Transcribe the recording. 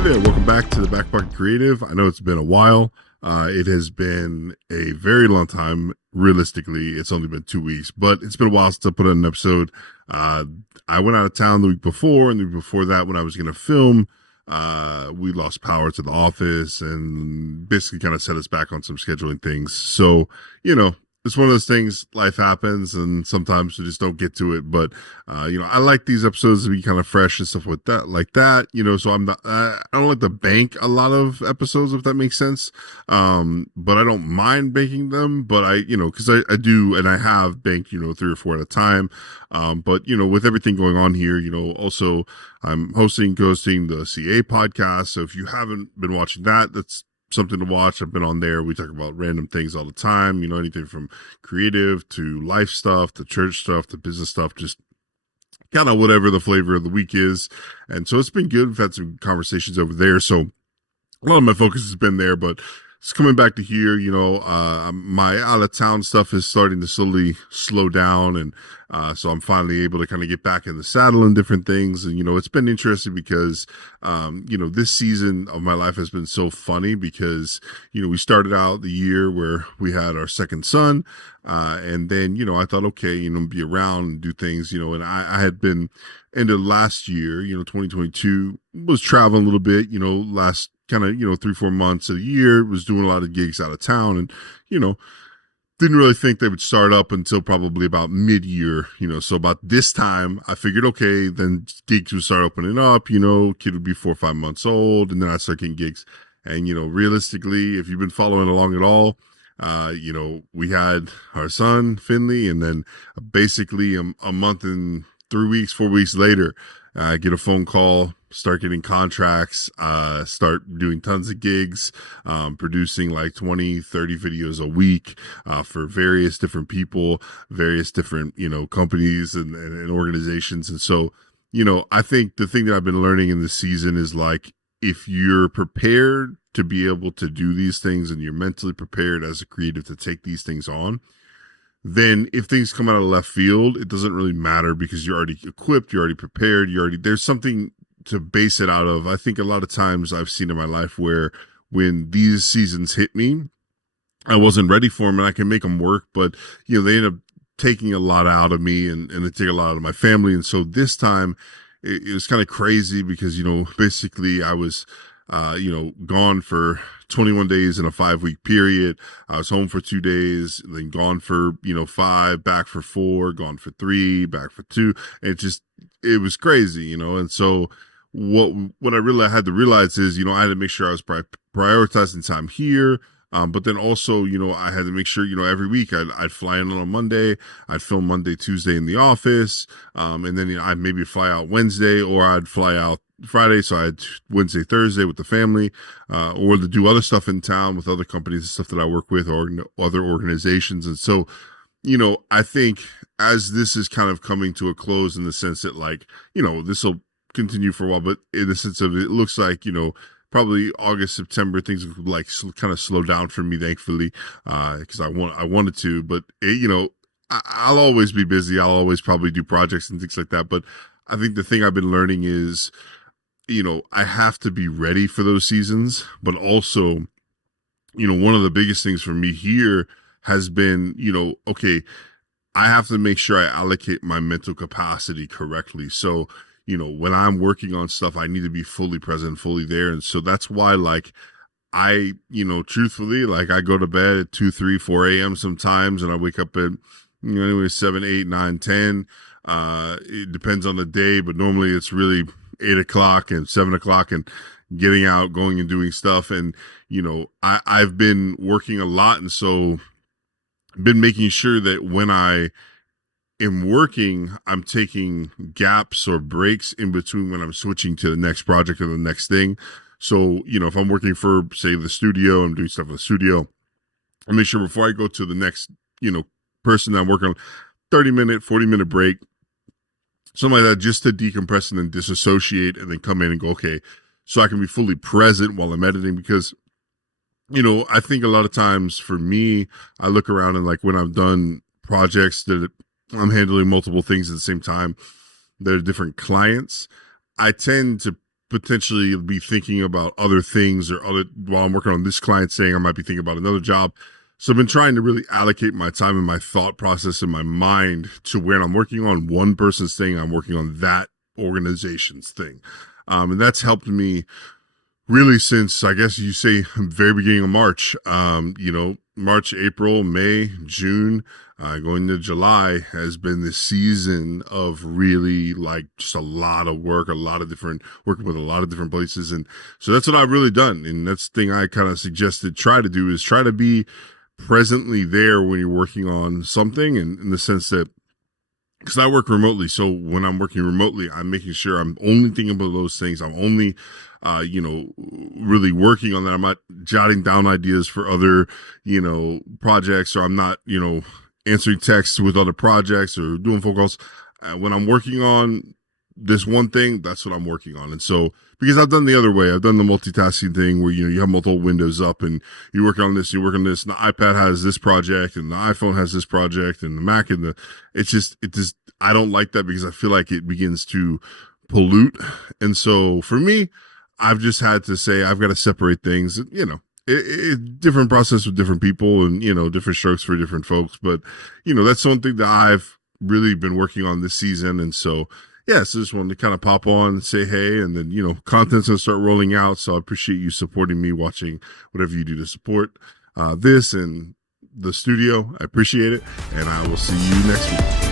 Hey there, welcome back to the Back Pocket Creative. I know it's been a while. It has been a very long time. Realistically, it's only been 2 weeks, but it's been a while since I put out an episode. I went out of town the week before, and the week before that, when I was going to film, we lost power to the office and basically kind of set us back on some scheduling things. So, it's one of those things, life happens, and sometimes we just don't get to it. But, I like these episodes to be kind of fresh and stuff with that, like that, so I'm not, I don't like to bank a lot of episodes, if that makes sense. But I don't mind banking them, but cause I do, and I have banked, 3 or 4 at a time. But, with everything going on here, also I'm co-hosting the CA podcast. So if you haven't been watching that, that's something to watch. I've been on there. We talk about random things all the time, anything from creative to life stuff, to church stuff, to business stuff, just kind of whatever the flavor of the week is. And so it's been good. We've had some conversations over there. So a lot of my focus has been there, but it's coming back to here, my out of town stuff is starting to slowly slow down. And, so I'm finally able to kind of get back in the saddle and different things. And, it's been interesting because, this season of my life has been so funny because, we started out the year where we had our second son. And then, I thought, okay, be around and do things, and I had been end of last year, 2022 was traveling a little bit, last kind of, 3-4 months of the year, was doing a lot of gigs out of town, and, didn't really think they would start up until probably about mid-year, so about this time I figured, okay, then gigs would start opening up, kid would be 4 or 5 months old, and then I'd start getting gigs. And, realistically, if you've been following along at all, we had our son, Finley, and then basically a month and 3 weeks, 4 weeks later, I get a phone call, start getting contracts, start doing tons of gigs, producing like 20, 30 videos a week, for various different people, various different, companies and organizations. And so, I think the thing that I've been learning in this season is like, if you're prepared to be able to do these things and you're mentally prepared as a creative to take these things on, then if things come out of left field, it doesn't really matter because you're already equipped, you're already prepared, there's something to base it out of. I think a lot of times I've seen in my life where when these seasons hit me, I wasn't ready for them, and I can make them work, but they end up taking a lot out of me and they take a lot out of my family. And so this time it was kind of crazy because, basically I was, gone for 21 days in a 5-week period. I was home for 2 days, then gone for, 5, back for 4, gone for 3, back for 2. And it was crazy, and so what I really had to realize is, I had to make sure I was prioritizing time here. But then also, I had to make sure, every week I'd fly in on a Monday, I'd film Monday, Tuesday in the office. And then, I'd maybe fly out Wednesday, or I'd fly out Friday. So I had Wednesday, Thursday with the family, or to do other stuff in town with other companies and stuff that I work with, or other organizations. And so, I think as this is kind of coming to a close, in the sense that, like, this will continue for a while, but in the sense of, it looks like, probably August, September, things would like kind of slow down for me, thankfully, because I wanted to, but I'll always be busy. I'll always probably do projects and things like that. But I think the thing I've been learning is, I have to be ready for those seasons, but also, one of the biggest things for me here has been, okay, I have to make sure I allocate my mental capacity correctly. So, when I'm working on stuff, I need to be fully present, fully there. And so that's why, like, I, truthfully, like, I go to bed at 2, 3, 4 a.m. sometimes, and I wake up at, anyway, 7, 8, 9, 10. It depends on the day, but normally it's really 8 o'clock and 7 o'clock and getting out, going and doing stuff. And, I've been working a lot. And so I've been making sure that when I am working, I'm taking gaps or breaks in between when I'm switching to the next project or the next thing. So, if I'm working for, say, the studio, I'm doing stuff in the studio, I make sure before I go to the next, person that I'm working on, 30-minute, 40-minute break, something like that, just to decompress and then disassociate, and then come in and go, okay, so I can be fully present while I'm editing. Because, I think a lot of times for me, I look around and, like, when I've done projects that I'm handling multiple things at the same time, that are different clients, I tend to potentially be thinking about other things or other, while I'm working on this client saying I might be thinking about another job. So I've been trying to really allocate my time and my thought process and my mind to when I'm working on one person's thing, I'm working on that organization's thing. And that's helped me really since, I guess you say, very beginning of March. March, April, May, June, going to July has been the season of really like just a lot of work, working with a lot of different places. And so that's what I've really done. And that's the thing I kind of suggested try to do is try to be presently there when you're working on something, and in the sense that, because I work remotely, so when I'm working remotely, I'm making sure I'm only thinking about those things. I'm only, really working on that. I'm not jotting down ideas for other, projects, or I'm not, answering texts with other projects or doing phone calls. When I'm working on this one thing, that's what I'm working on. And so, because I've done the other way, I've done the multitasking thing where, you have multiple windows up and you work on this, you work on this, and the iPad has this project and the iPhone has this project and the Mac and I don't like that, because I feel like it begins to pollute. And so for me, I've just had to say, I've got to separate things, different process with different people and, different strokes for different folks. But, that's something that I've really been working on this season. And so, so just wanted to kind of pop on and say hey, and then, content's going to start rolling out. So I appreciate you supporting me, watching whatever you do to support this and the studio. I appreciate it. And I will see you next week.